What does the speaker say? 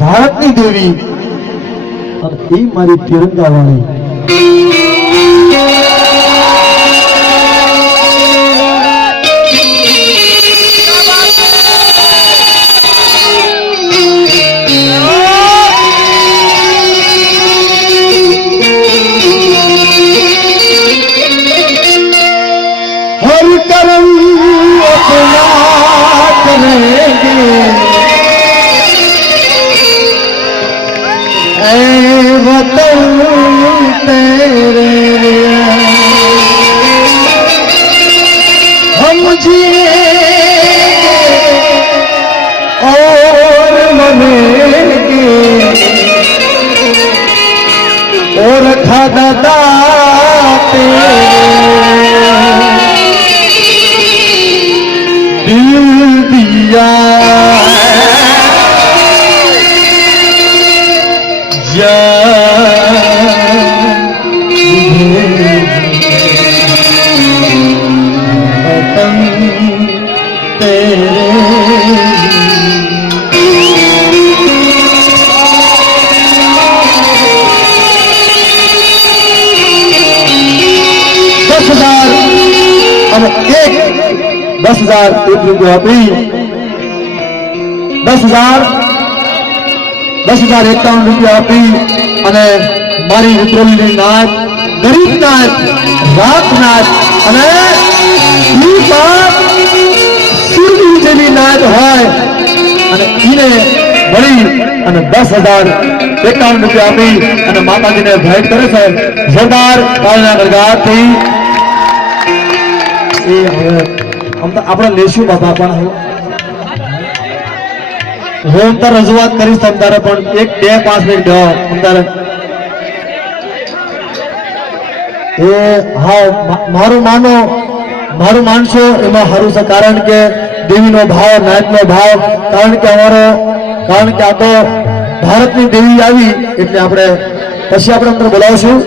ભારતની દેવી અને એ મારી તિરંગા વાળી हर कर्म अपना करेंगे ऐ वतन तेरे हम जिएंगे और मरेंगे और खादा तेरे दिल दिया वतन तेरे 10,000 રૂપિયા આપી 10,051 રૂપિયા આપી અને મારી વિત્રોલીની નાચ ગરીબ નાચ રાત નાચ અને ઈ બાપ સુરવી જેવી નાચ હોય અને ઈને મળી અને 10,051 રૂપિયા આપી અને માતાજીને ભેટ કરે છે જોરદાર તાળીના ગળગળાટથી એ હવે આપણે લેશું બાપા પણ હું તારે રજૂઆત કરીશ તમારે પણ 1-2-5 મિનિટ તમારે એ હા મારું માનશો એમાં સારું છે કારણ કે દેવીનો ભાવ નાચનો ભાવ કારણ કે આ તો ભારતની દેવી આવી એટલે આપણે પછી આપણે અંદર બોલાવશું।